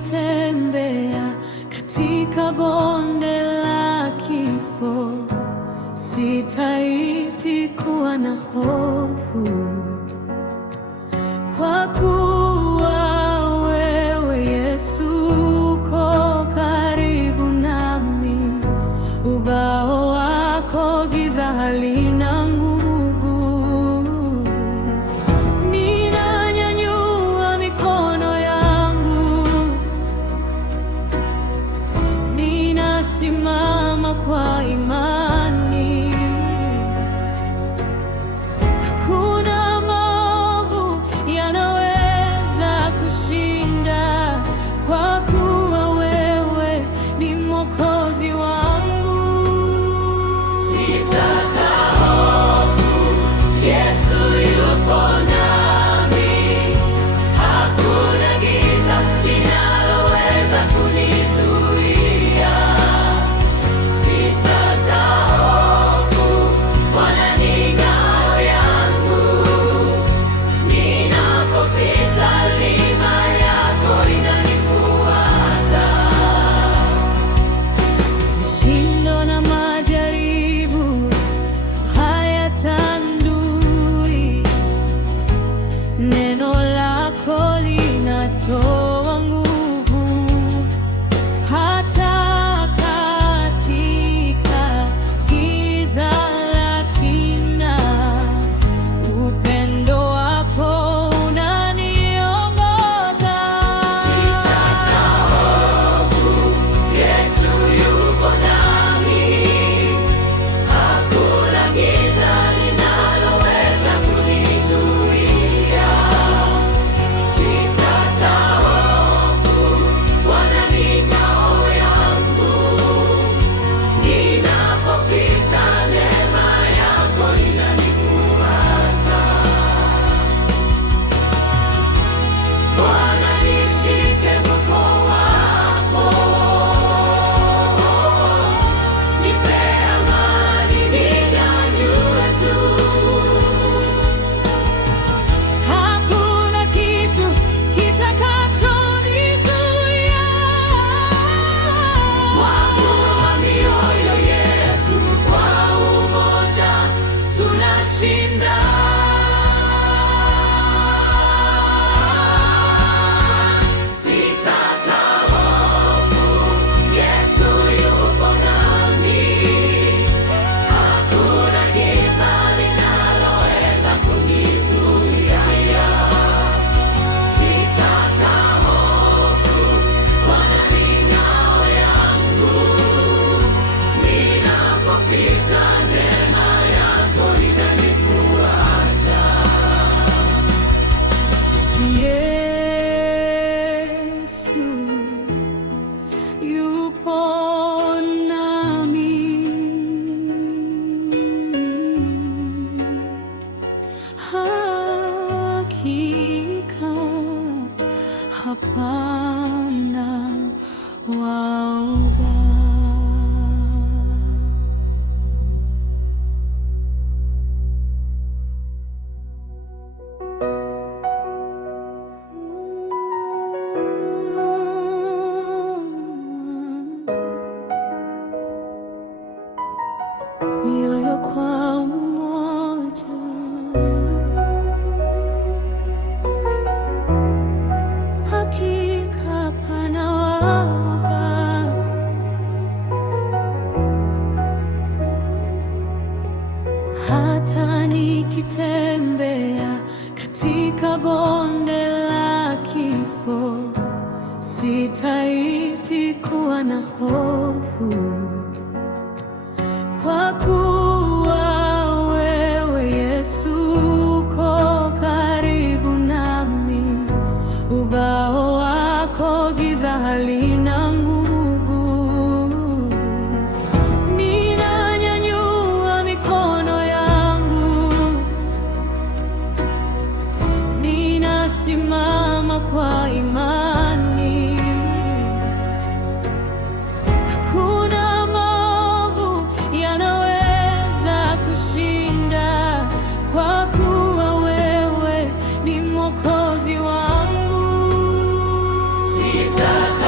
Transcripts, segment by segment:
nikitembea katika bonde la kifo, sitaiti kuwa na hofu, kwa kuwa wewe Yesu uko karibu nami. Ubao wako giza halina nguvu. Ninanyanyua mikono yangu, ninasimama kwa imani. Hakuna maovu yanaweza kushinda, kwa kuwa wewe ni Mwokozi wangu. Neno lako linatoa nguvu hata katika giza la kina. Upendo wako unaniongoza. Sitata hofu, Yesu yupo nami. Hakuna giza linaloweza kunizuia. Hakika hapana waoga. Mioyo kwa umoja, hakika pana waoga. Hata nikitembea katika bonde la kifo, sitaiti kuwa na hofu, kwa kuwa wewe Yesu uko karibu nami. Ubao wako giza halina nguvu. Ninanyanyua mikono yangu, ninasimama kwa imani. Hakuna maovu yanaweza kushinda, kwa kuwa wewe ni Mwokozi wangu. Sitata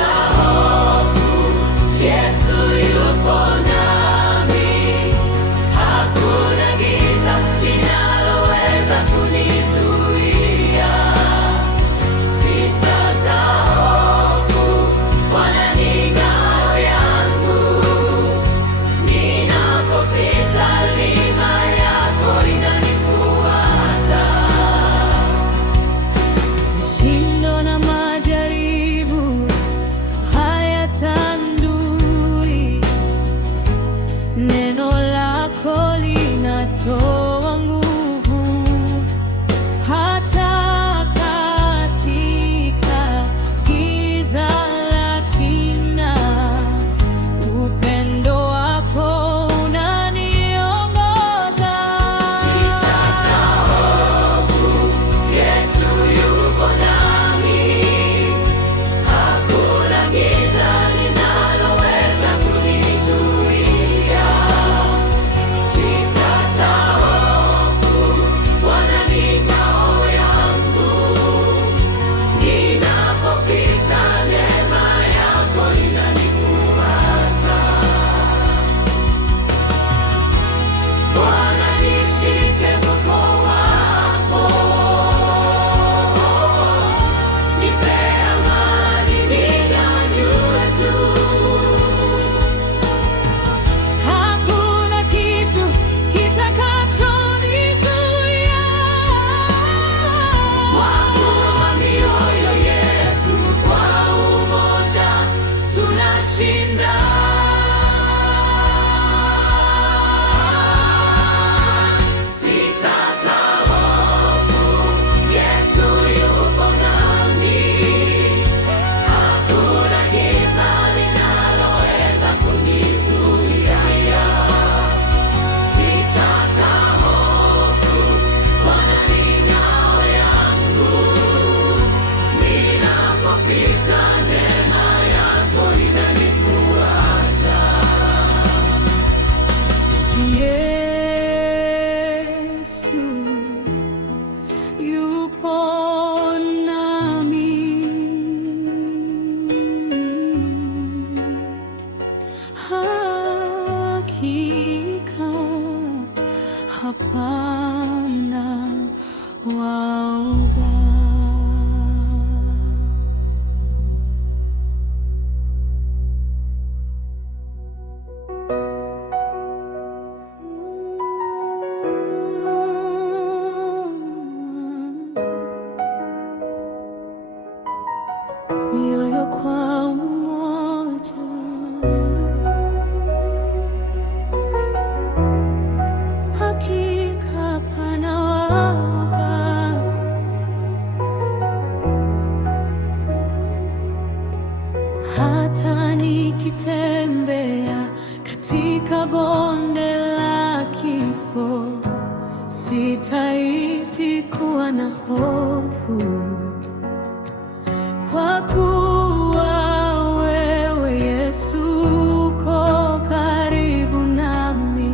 hapana waoga. Mioyo kwa umoja, hakika pana waoga. Hata nikitembea katika bonde la kifo, sitaiti kuwa na hofu, kwa kuwa wewe Yesu uko karibu nami.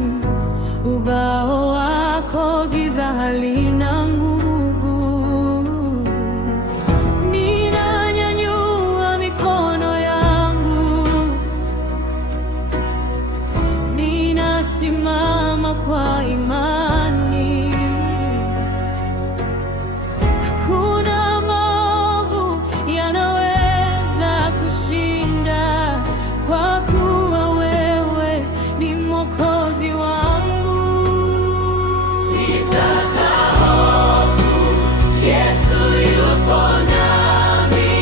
Ubao wako giza halina nguvu. Ninanyanyua mikono yangu, ninasimama kwa imani. Hakuna maovu yanaweza kushinda, kwa kuwa wewe ni Mwokozi wangu. Sitatahofu, Yesu yupo nami.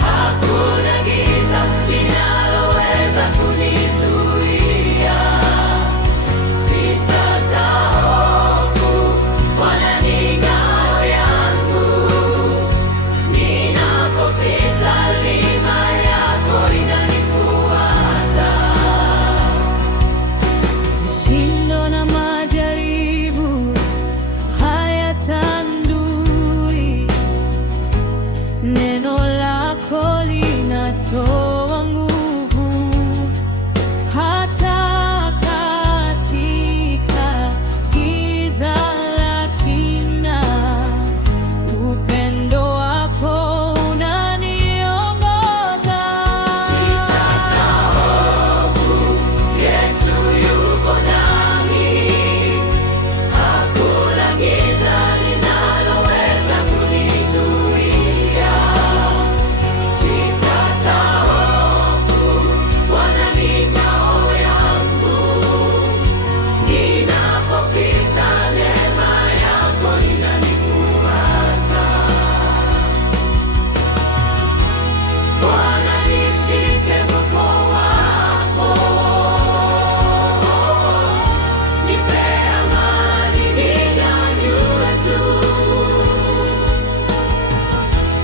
Hakuna giza linaloweza kunizuia. Sitatahofu, Bwana ni ngao yangu. Ninapopita lima yako inanifuata. Vishindo na majaribu hayatandui, neno lako linatoa nguvu. Hata katika giza la kina, upendo wako unaniongoza. Sitatahofu, Yesu yupo nami. Hakuna giza linaloweza kunizuia. Sitatahofu, Bwana ni ngao yangu. Ninapopita neema yako inanifuata. Bwana nishike mkono wako, nipe amani ninyanyue juu.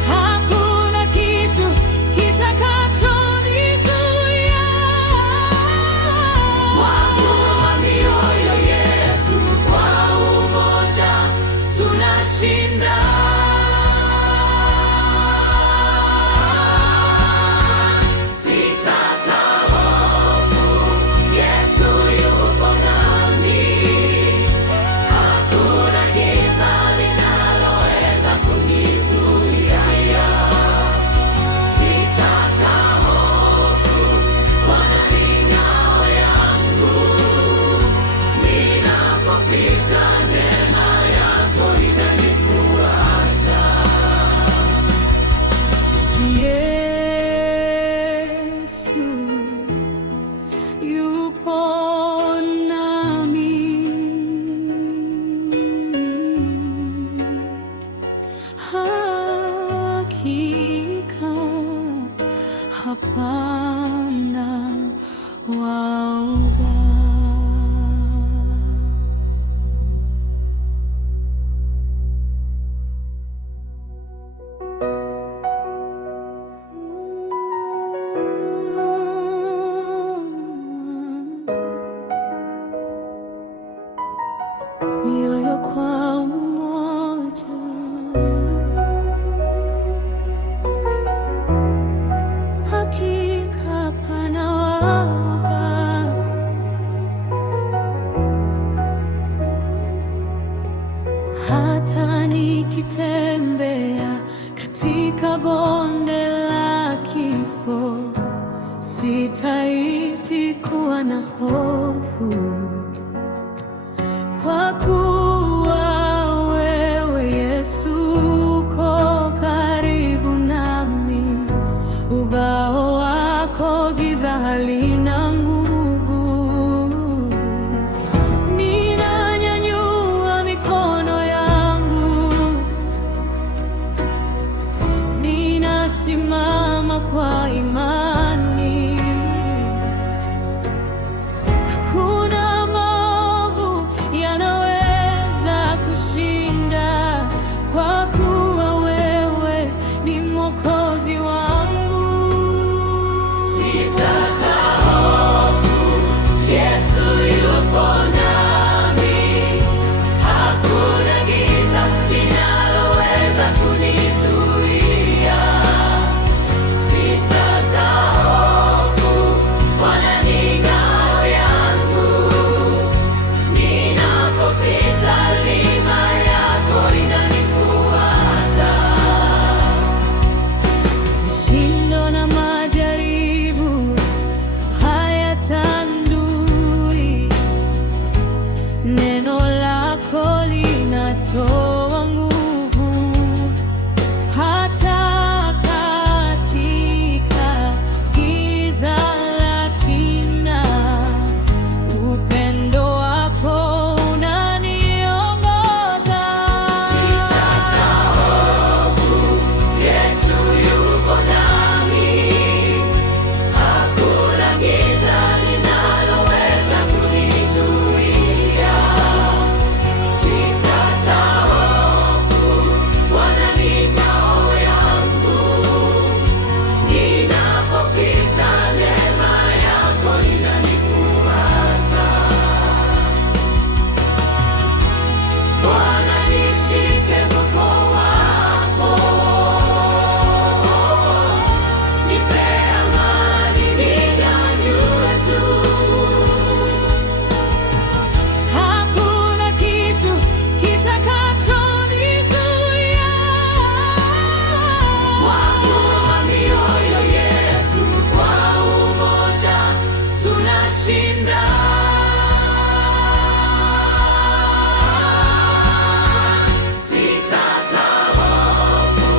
Hakuna kitu kitakachonizuia. Mwamua mioyo yetu, kwa umoja tunashinda. Sitatahofu, Yesu yupo nami. Hakuna giza linaloweza kunizuia. Sitatahofu, Bwana ni ngao yangu. Ninapopita neema yako inanifuata. Yesu yupo nami. Hakika hapana waoga. Mioyo kwa umoja, hakika pana waoga. Hata nikitembea katika bonde la kifo, sitaiti kuwa na hofu, kwa ubao wako giza halina nguvu. Ninanyanyua mikono yangu, ninasimama kwa imani. Hakuna maovu yanaweza kushinda, kwa kuwa wewe ni Mwokozi wangu. Sitatahofu, Yesu yupo nami. Hakuna giza linaloweza kunizuia. Sitatahofu, Bwana ni ngao yangu. Ninapopita lima yako inanifuata. Vishindo na majaribu hayatandui, neno lako linatoa nguvu. Hata katika giza la kina, upendo wako unaniongoza. Sitatahofu, Yesu yupo nami. Hakuna giza linaloweza kunizuia. Sitatahofu, Bwana ni ngao yangu. Ninapopita neema yako inanifuata. Bwana, nishike mkono wako, nipe amani, ninyanyue juu. Hakuna kitu kitakachonizuia. Mwamua mioyo yetu, kwa umoja tunashinda. Sitatahofu,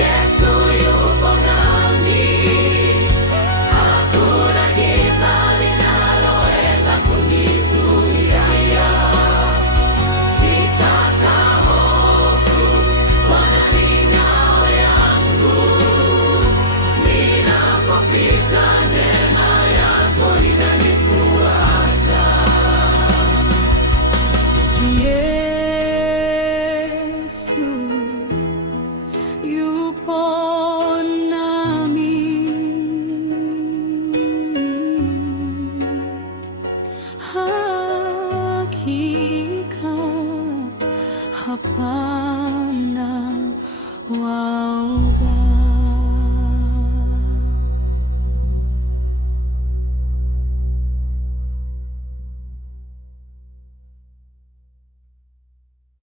Yesu yupo nami. Hakuna giza linaloweza kunizuia. Sitatahofu, Bwana ni ngao yangu. Ninapopita neema yako inanifuata. Yesu yupo nami. Hakika hapana wao